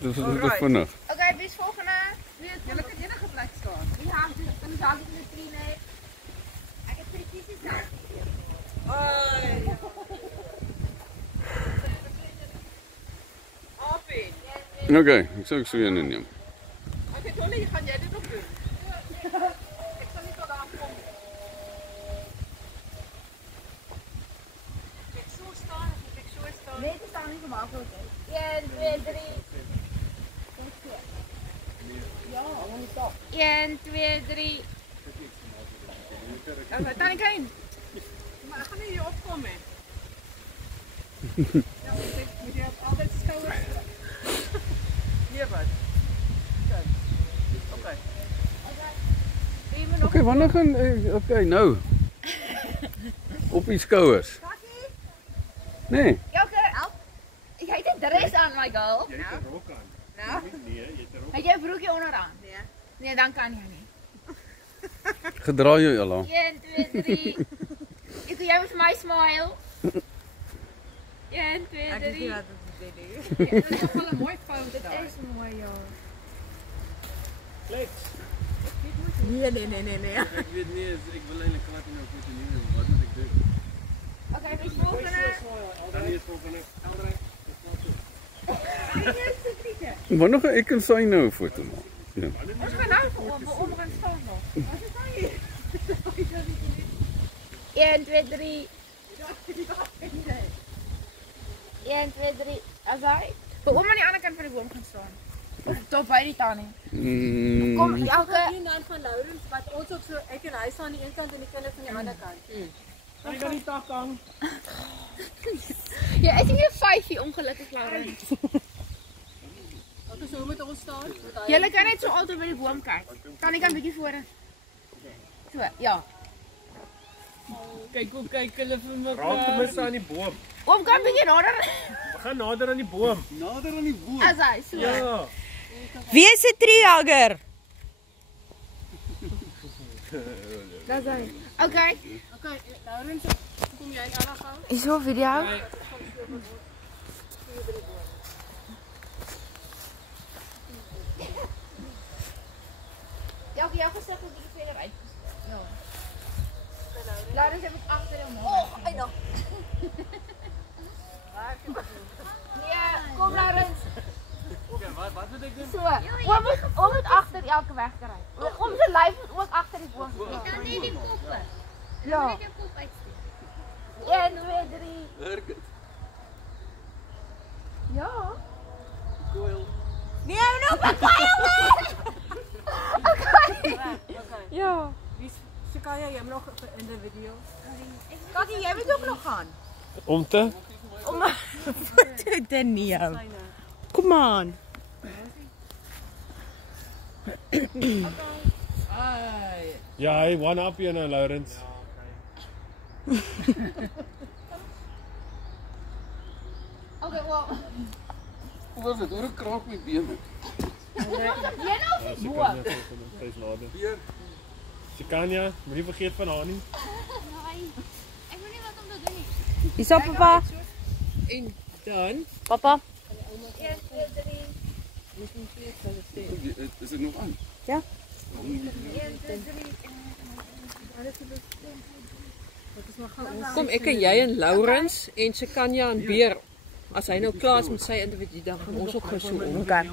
Dis vinnig. Okay, wie is volgende? Julle kan enige plek staan. Ja, kan ons daar in die tree lê? Ek het precies dieselfde. Apie. Okay, ek sou so een inneem. Okay, Tolly, gaan jy dit ook doen? Ek sal nie tot daar kom. Ek so staan, ek so staan. Nee, dit staan nie gemakkelijk. 1, 2, 3. Ja, hom nie stop. 1, 2, 3. Dan kan jy. Maar ek gaan nie hier opkom hè. Ja, moet jy altyd skouers. Nee, wat? Okay. Okay, wanneer gaan okay, nou. Op die skouers. Nee. Joke, jy het die dress aan, my girl. Jy het 'n rok aan. Nou? Nee, jy het 'n rok. Het jy 'n broekie onderaan? Nee. Nee, dan kan jy nie. Gedra jou Ella. 1, 2, 3. Ek jy moet vir my smile. 1, 2, 3. Dit is nog wel 'n mooi fout Dit daar. is mooi, ja. Flex. Nee. Ek weet nie, ek wil eintlik kwaad in jou voete nie. Wat moet ek doen? Okay, wie is volgende? Dan is volgende. Elrey. Wanneer gaan ek en sy nou 'n foto maak? Ja. Ons gaan nou vir om gaan staan nog. Wat is nou hier? 1, 2, 3. 1, 2, 3. As hy. Vir oom aan die ander kant van die boom gaan staan. Of top by die tannie. Kom, elke Die naam van Laurens wat ons op so ek en hy staan aan die een kant en die kinders aan die ander kant. Kan jy dan nie tak hang? jy is nie 'n vyfie ongelukkig Laurens. Wat is hoe moet ons staan? Julle kan net so altyd by die boom kyk. Tannie kan bietjie voor. So, ja. Kyk hoe kyk hulle vir mekaar. Raak ten minste aan die boom. Oom kan bietjie nader. We gaan nader aan die boom. Nader aan die boom. As hy so. Ja. Wie is 'n treehugger? Dis hy. Okay. Okay, Laurens, kom jy Ella gou? Is so video. Ja, jy gesê hoe die verder uit. Ja. Laurens het ook agter hom. Oh, hy nog. Nee, kom Laurens. Okay, wat moet ek doen? So. Oom moet agter elke weg kry. Oom se lyf moet ook agter die boom. Dan net die koppe. Ja. Net die kop uitsteek. 1, 2, 3. Werk dit. Ja. Coil. Nee, nou pak my. Okay. Ja. Wie Sekaya jy nog in die video? Katjie, jy moet ook nog gaan. Om te? Om 'n foto te neem. Kom aan. Ja, hy one up hier nou, Laurens. Okay, well. Hoe was dit? Hoe kraak my bene? Jy nou op die boom. Sy's nader. Weer. Sekanya, moenie vergeet van haar nie. Nee. Ek weet nie wat om te doen nie. Hier's op papa. En dan Papa. 1, 2, 3. Is dit nog aan? Ja. 1, 2, 3. kom ek en jy en Laurens en Sekanya en Beer. As hy nou klaar is met sy individu dan gaan ons ook gou so om. Okay.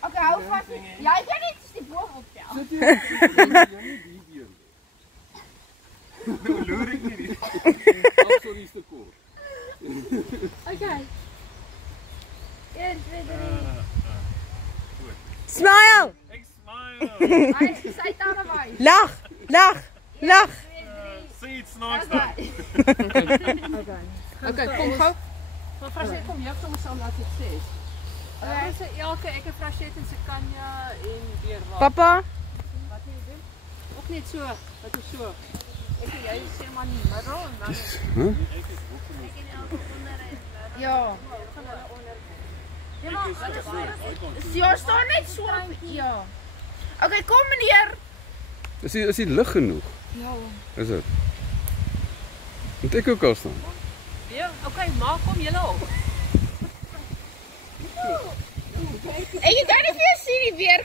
Okay, hou vas. Jy kan net die boom optel. Sit jy nie die been. Nou loer ek nie die. Ag, sorry, is te kort. Okay. 1, 2, 3. Smile. Ek smile. Hy sy tande wys. Lag, lag, lag. Sê iets snaaks dan. Okay, kom gou. Maar Frashet kom jy kom saam laat dit sê. Ons sê elke ek en Frashet en Sekanya en weer wat. Papa. Wat jy doen? Ook net so, wat is so. Ek en jy sê maar in die middel en dan Ja. Ja, maar Jy staan net so. Ja. Okay, kom meneer. Is die lig genoeg? Ja. Is dit? Moet ek ook al staan? ja, okay, maar kom julle op. weer